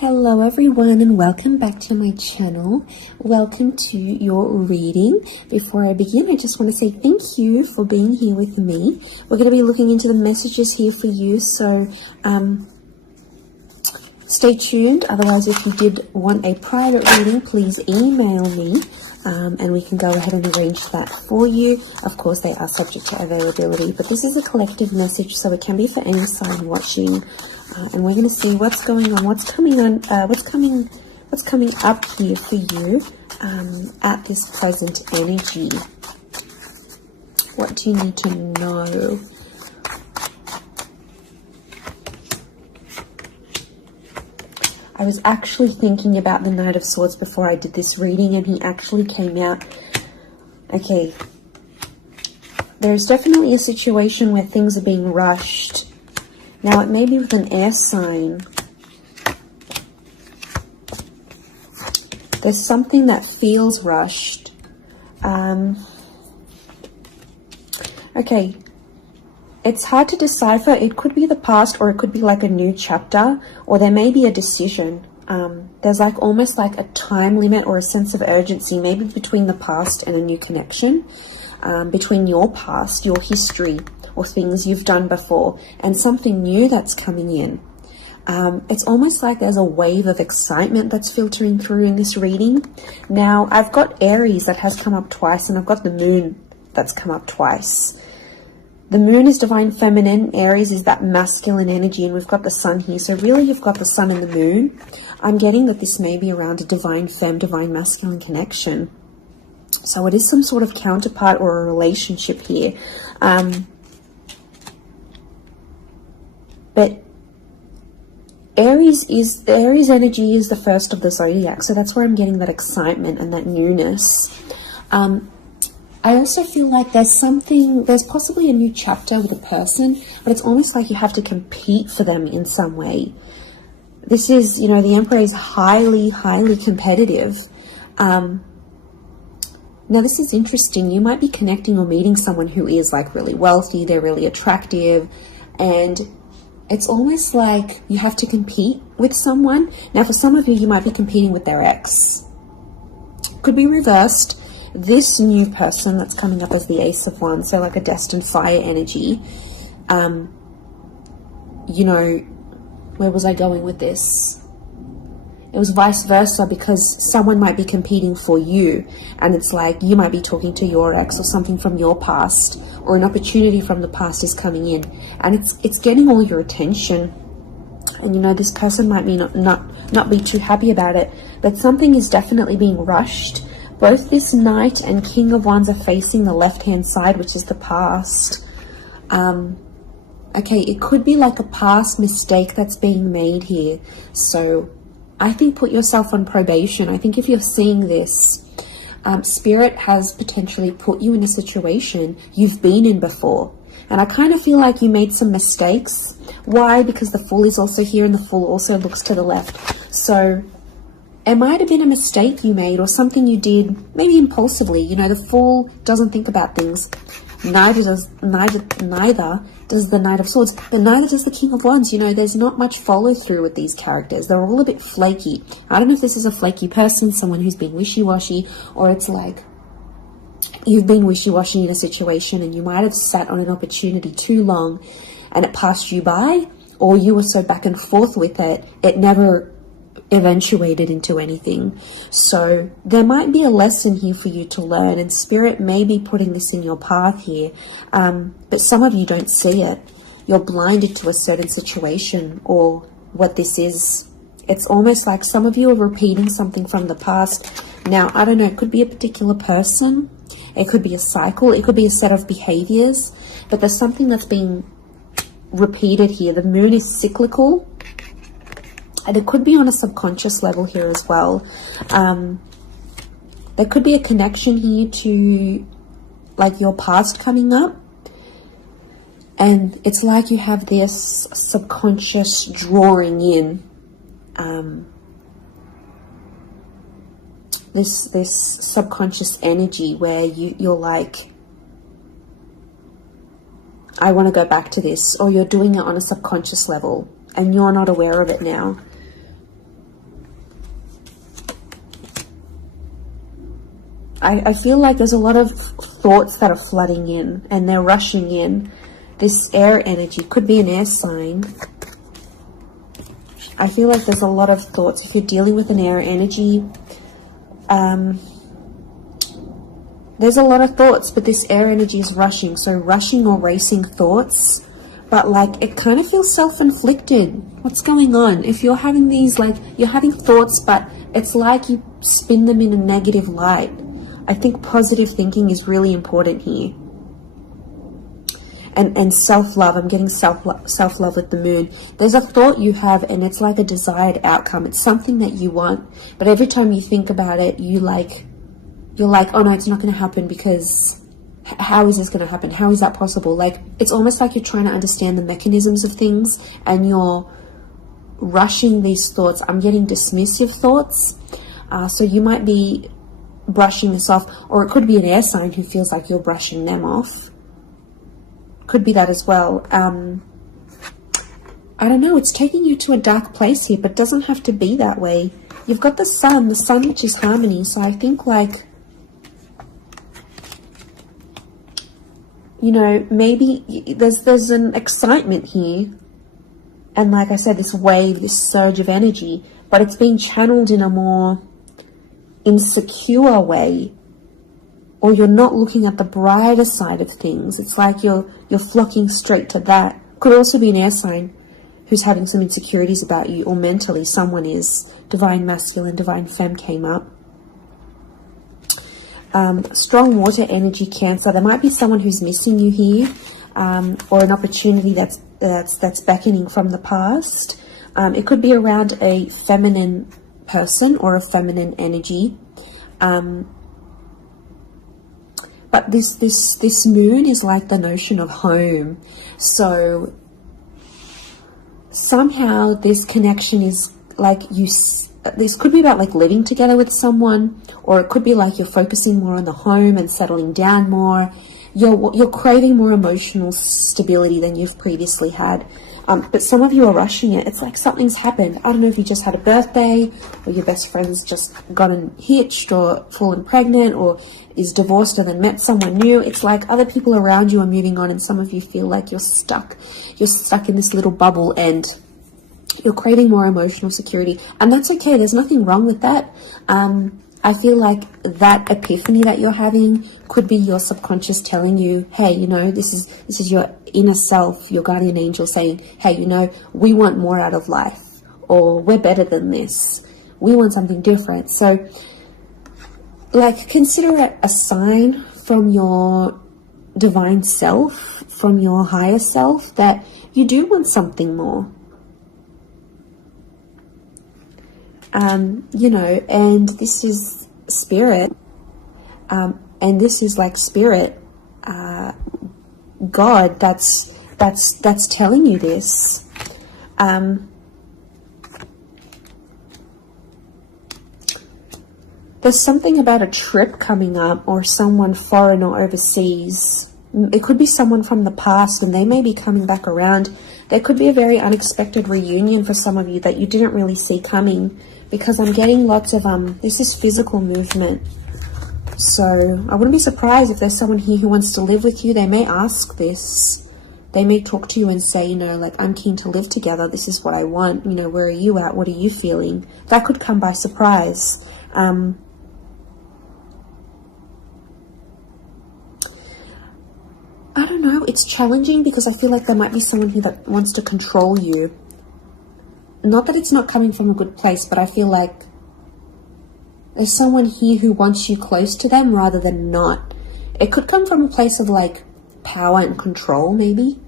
Hello everyone and welcome back to my channel. Welcome to your reading. Before I begin, I just want to say thank you for being here with me. We're going to be looking into the messages here for you, so stay tuned. Otherwise, if you did want a private reading, please email me and we can go ahead and arrange that for you. Of course, they are subject to availability, but this is a collective message, so it can be for any sign watching. And we're going to see what's going on, what's coming up here for you at this present energy. What do you need to know? I was actually thinking about the Knight of Swords before I did this reading, and he actually came out. Okay, there's definitely a situation where things are being rushed. Now, it may be with an air sign. There's something that feels rushed. Okay. It's hard to decipher. It could be the past, or it could be like a new chapter, or there may be a decision. There's like almost like a time limit or a sense of urgency, maybe between the past and a new connection, between your past, your history, or things you've done before, and something new that's coming in. It's almost like there's a wave of excitement that's filtering through in this reading. Now, I've got Aries that has come up twice, and I've got the Moon that's come up twice. The Moon is divine feminine, Aries is that masculine energy, and we've got the Sun here. So really, you've got the Sun and the Moon. I'm getting that this may be around a divine femme, divine masculine connection. So it is some sort of counterpart or a relationship here. But Aries energy is the first of the zodiac, so that's where I'm getting that excitement and that newness. I also feel like there's possibly a new chapter with a person, but it's almost like you have to compete for them in some way. This is, the Emperor is highly, highly competitive. Now, this is interesting. You might be connecting or meeting someone who is like really wealthy, they're really attractive, and it's almost like you have to compete with someone. Now, for some of you, you might be competing with their ex. Could be reversed. This new person that's coming up as the Ace of Wands, so like a destined fire energy. Where was I going with this? It was vice versa, because someone might be competing for you, and it's like you might be talking to your ex or something from your past, or an opportunity from the past is coming in, and it's getting all your attention. And this person might be not be too happy about it, but something is definitely being rushed. Both this Knight and King of Wands are facing the left-hand side, which is the past. Okay, it could be like a past mistake that's being made here. So I think put yourself on probation. I think if you're seeing this, Spirit has potentially put you in a situation you've been in before. And I kind of feel like you made some mistakes. Why? Because the Fool is also here, and the Fool also looks to the left. So it might have been a mistake you made, or something you did maybe impulsively. The Fool doesn't think about things. Neither does the Knight of Swords, but neither does the King of Wands. There's not much follow through with these characters. They're all a bit flaky. I don't know if this is a flaky person, someone who's been wishy-washy, or it's like you've been wishy-washy in a situation and you might have sat on an opportunity too long and it passed you by, or you were so back and forth with it, it never eventuated into anything. So there might be a lesson here for you to learn, and Spirit may be putting this in your path here, but some of you don't see it. You're blinded to a certain situation or what this is. It's almost like some of you are repeating something from the past. Now, I don't know, it could be a particular person, it could be a cycle, it could be a set of behaviors, but there's something that's being repeated here. The Moon is cyclical, and it could be on a subconscious level here as well. There could be a connection here to like your past coming up, and it's like you have this subconscious drawing in this subconscious energy where you're like, I want to go back to this, or you're doing it on a subconscious level and you're not aware of it now. I feel like there's a lot of thoughts that are flooding in and they're rushing in. This air energy could be an air sign. I feel like there's a lot of thoughts. If you're dealing with an air energy, there's a lot of thoughts, but this air energy is rushing. So rushing or racing thoughts, but like it kind of feels self-inflicted. What's going on? If you're having these, like, you're having thoughts, but it's like you spin them in a negative light. I think positive thinking is really important here. And self-love. I'm getting self-love with the moon. There's a thought you have and it's like a desired outcome. It's something that you want, but every time you think about it, you're like, oh no, it's not going to happen, because how is this going to happen? How is that possible? Like, it's almost like you're trying to understand the mechanisms of things and you're rushing these thoughts. I'm getting dismissive thoughts. So you might be brushing this off, or it could be an air sign who feels like you're brushing them off. Could be that as well. I don't know, it's taking you to a dark place here, but it doesn't have to be that way. You've got the sun which is harmony. So I think, like, you know, maybe there's an excitement here. And like I said, this wave, this surge of energy, but it's being channeled in a more insecure way, or you're not looking at the brighter side of things. It's like you're flocking straight to that. Could also be an air sign who's having some insecurities about you, or mentally someone is. Divine masculine, divine femme came up. Strong water energy, Cancer. There might be someone who's missing you here, or an opportunity that's beckoning from the past. It could be around a feminine person or a feminine energy. But this moon is like the notion of home. So somehow this connection is like this could be about like living together with someone, or it could be like you're focusing more on the home and settling down more. You're craving more emotional stability than you've previously had. But some of you are rushing it. It's like something's happened. I don't know if you just had a birthday, or your best friend's just gotten hitched or fallen pregnant, or is divorced and then met someone new. It's like other people around you are moving on, and some of you feel like you're stuck. You're stuck in this little bubble and you're craving more emotional security. And that's okay. There's nothing wrong with that. I feel like that epiphany that you're having could be your subconscious telling you, hey, you know, this is your inner self, your guardian angel saying, hey, you know, we want more out of life, or we're better than this. We want something different. So, like, consider it a sign from your divine self, from your higher self, that you do want something more. You know, and this is spirit, and this is like spirit, God, that's telling you this. There's something about a trip coming up, or someone foreign or overseas. It could be someone from the past and they may be coming back around. There could be a very unexpected reunion for some of you that you didn't really see coming, because I'm getting lots of, this is physical movement. So I wouldn't be surprised if there's someone here who wants to live with you. They may ask this. They may talk to you and say, you know, like, I'm keen to live together. This is what I want. You know, where are you at? What are you feeling? That could come by surprise. I don't know. It's challenging because I feel like there might be someone here that wants to control you. Not that it's not coming from a good place, but I feel like there's someone here who wants you close to them rather than not. It could come from a place of like power and control, maybe.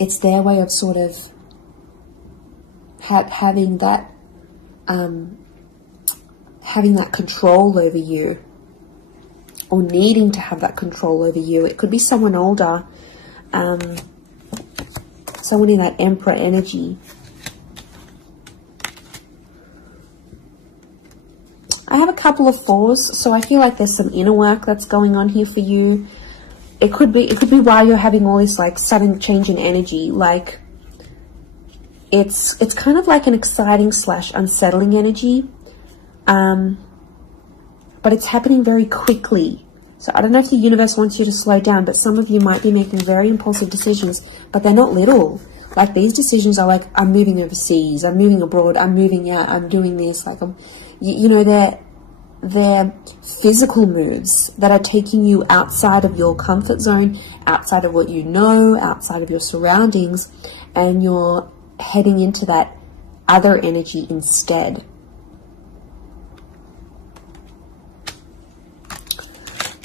It's their way of sort of having that control over you, or needing to have that control over you. It could be someone older, someone in that Emperor energy. I have a couple of fours, so I feel like there's some inner work that's going on here for you. It could be why you're having all this like sudden change in energy. Like, it's kind of like an exciting / unsettling energy, but it's happening very quickly. So I don't know if the universe wants you to slow down, but some of you might be making very impulsive decisions, but they're not little. Like, these decisions are like, I'm moving overseas, I'm moving abroad, I'm moving out, I'm doing this. Like, you know, they're physical moves that are taking you outside of your comfort zone, outside of what you know, outside of your surroundings, and you're heading into that other energy instead.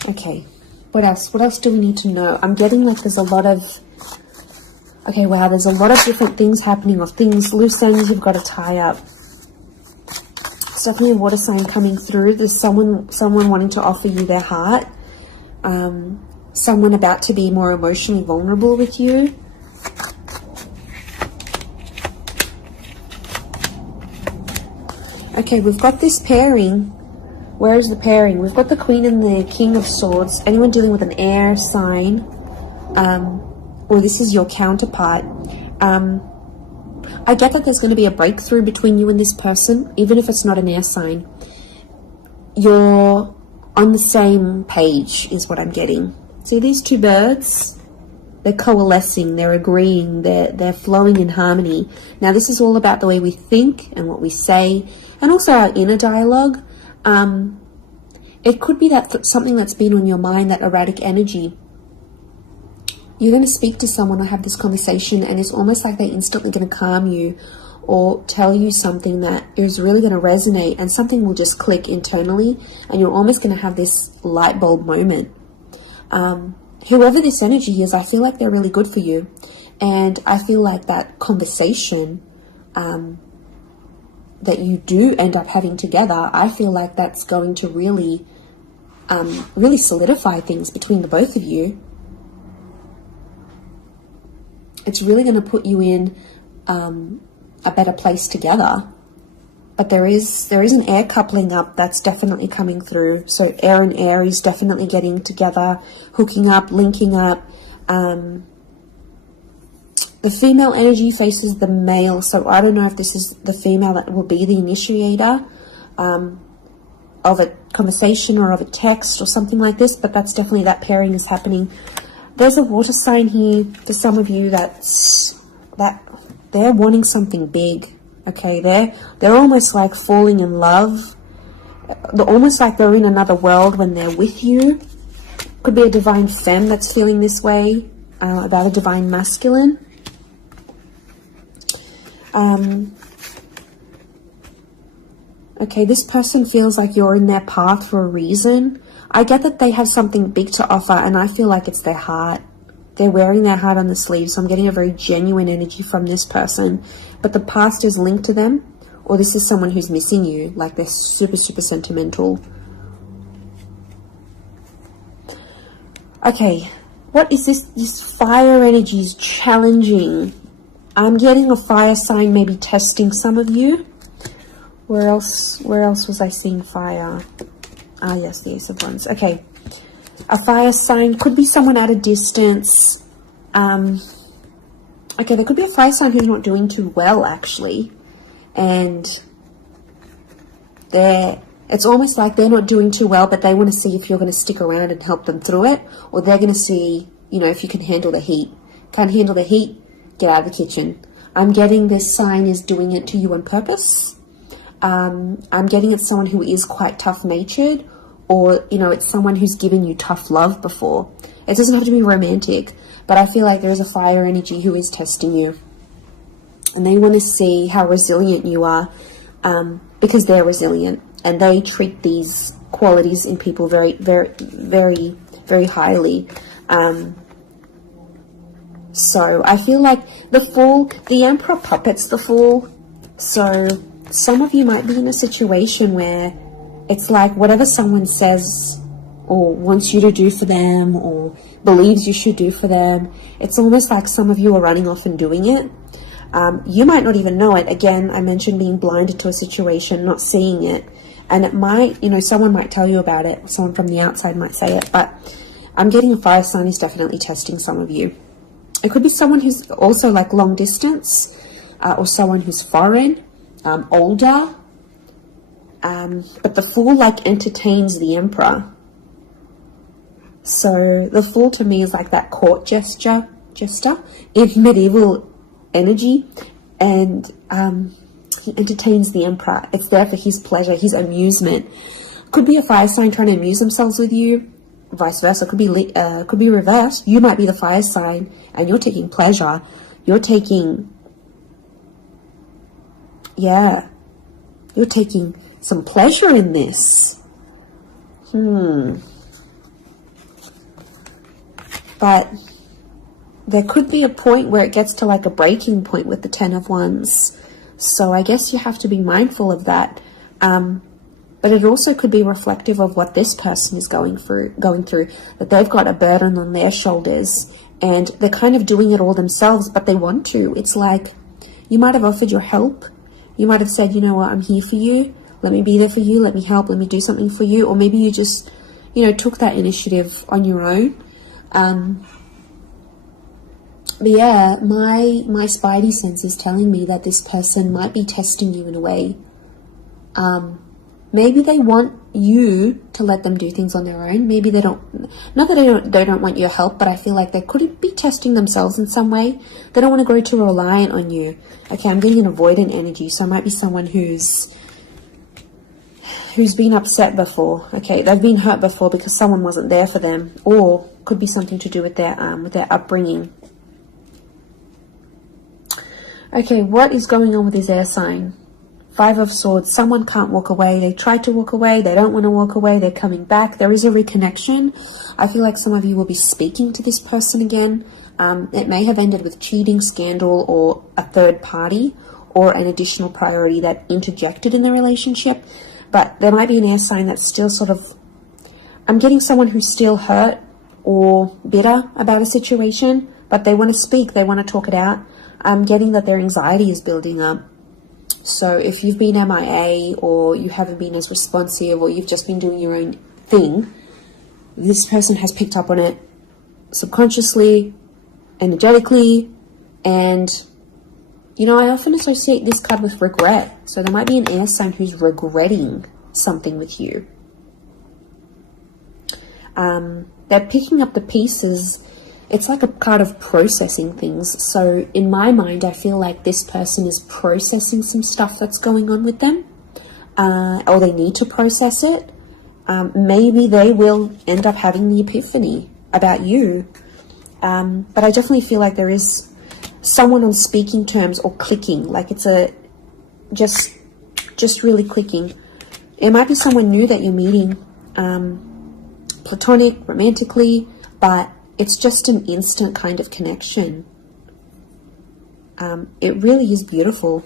Okay, what else? What else do we need to know? I'm getting like there's a lot of... Okay, wow, there's a lot of different things happening, or things, loose ends you've got to tie up. It's definitely a water sign coming through. There's someone wanting to offer you their heart. Someone about to be more emotionally vulnerable with you. Okay, we've got this pairing. Where is the pairing? We've got the Queen and the King of Swords. Anyone dealing with an air sign, or this is your counterpart. I get that there's going to be a breakthrough between you and this person, even if it's not an air sign. You're on the same page, is what I'm getting. See these two birds? They're coalescing, they're agreeing, they're flowing in harmony. Now, this is all about the way we think and what we say, and also our inner dialogue. It could be that something that's been on your mind, that erratic energy. You're going to speak to someone or have this conversation, and it's almost like they're instantly going to calm you or tell you something that is really going to resonate, and something will just click internally, and you're almost going to have this light bulb moment. Whoever this energy is, I feel like they're really good for you, and I feel like that conversation that you do end up having together, I feel like that's going to really solidify things between the both of you. It's really going to put you in a better place together. But there is an air coupling up that's definitely coming through. So air and Aries definitely getting together, hooking up, linking up. The female energy faces the male, so I don't know if this is the female that will be the initiator of a conversation or of a text or something like this, but that's definitely, that pairing is happening. There's a water sign here for some of you that they're wanting something big. Okay, they're almost like falling in love. They're almost like they're in another world when they're with you. Could be a divine femme that's feeling this way about a divine masculine. Okay, this person feels like you're in their path for a reason. I get that they have something big to offer, and I feel like it's their heart. They're wearing their heart on the sleeve, so I'm getting a very genuine energy from this person. But the past is linked to them, or this is someone who's missing you, like they're super, super sentimental. Okay, what is this? This fire energy is challenging. I'm getting a fire sign maybe testing some of you. Where else was I seeing fire? Ah, yes, the Ace of Wands. Okay. A fire sign could be someone at a distance. Okay, there could be a fire sign who's not doing too well, actually. And it's almost like they're not doing too well, but they want to see if you're going to stick around and help them through it. Or they're going to see, if you can handle the heat. Can't handle the heat? Get out of the kitchen. I'm getting this sign is doing it to you on purpose. I'm getting it's someone who is quite tough-natured, or, it's someone who's given you tough love before. It doesn't have to be romantic, but I feel like there is a fire energy who is testing you. And they want to see how resilient you are, because they're resilient. And they treat these qualities in people very, very, very, very highly. So I feel like the Fool, the Emperor puppets the Fool. So some of you might be in a situation where it's like whatever someone says or wants you to do for them or believes you should do for them, it's almost like some of you are running off and doing it. You might not even know it. Again, I mentioned being blinded to a situation, not seeing it. And it might, someone might tell you about it. Someone from the outside might say it. But I'm getting a fire sign is definitely testing some of you. It could be someone who's also like long distance. or someone who's foreign, older. But the Fool like entertains the Emperor. So the Fool to me is like that court jester in medieval energy, and he entertains the Emperor. It's there for his pleasure, his amusement. Could be a fire sign trying to amuse themselves with you, vice versa. Could be reversed. You might be the fire sign and you're taking pleasure. You're taking some pleasure in this. But there could be a point where it gets to like a breaking point with the Ten of Wands. So I guess you have to be mindful of that. But it also could be reflective of what this person is going through, that they've got a burden on their shoulders and they're kind of doing it all themselves, but they want to. It's like you might have offered your help. You might have said, you know what, I'm here for you. Let me be there for you. Let me help. Let me do something for you. Or maybe you just, took that initiative on your own. But yeah, my spidey sense is telling me that this person might be testing you in a way. Maybe they want you to let them do things on their own. Maybe they don't, not that they don't want your help, but I feel like they could be testing themselves in some way. They don't want to grow too reliant on you. Okay, I'm getting an avoidant energy, so it might be someone who's been upset before. Okay, they've been hurt before because someone wasn't there for them, or could be something to do with their upbringing. Okay, what is going on with this air sign? Five of Swords. Someone can't walk away. They tried to walk away. They don't want to walk away. They're coming back. There is a reconnection. I feel like some of you will be speaking to this person again. It may have ended with cheating, scandal, or a third party, or an additional priority that interjected in the relationship. But there might be an air sign that's still sort of... I'm getting someone who's still hurt or bitter about a situation, but they want to speak. They want to talk it out. I'm getting that their anxiety is building up. So if you've been MIA, or you haven't been as responsive, or you've just been doing your own thing, this person has picked up on it subconsciously, energetically, and I often associate this card with regret. So there might be an air sign who's regretting something with you. They're picking up the pieces. It's like a card of processing things. So in my mind, I feel like this person is processing some stuff that's going on with them, or they need to process it. Maybe they will end up having the epiphany about you. But I definitely feel like there is someone on speaking terms or clicking, like it's just really clicking. It might be someone new that you're meeting, platonic, romantically, but it's just an instant kind of connection. It really is beautiful.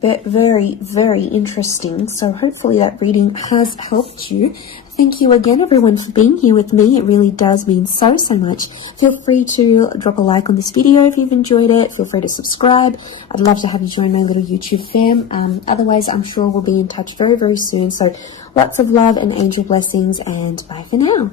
But very, very interesting. So hopefully that reading has helped you. Thank you again, everyone, for being here with me. It really does mean so much. Feel free to drop a like on this video if you've enjoyed it. Feel free to subscribe. I'd love to have you join my little YouTube fam. Otherwise, I'm sure we'll be in touch very, very soon. So lots of love and angel blessings, and bye for now.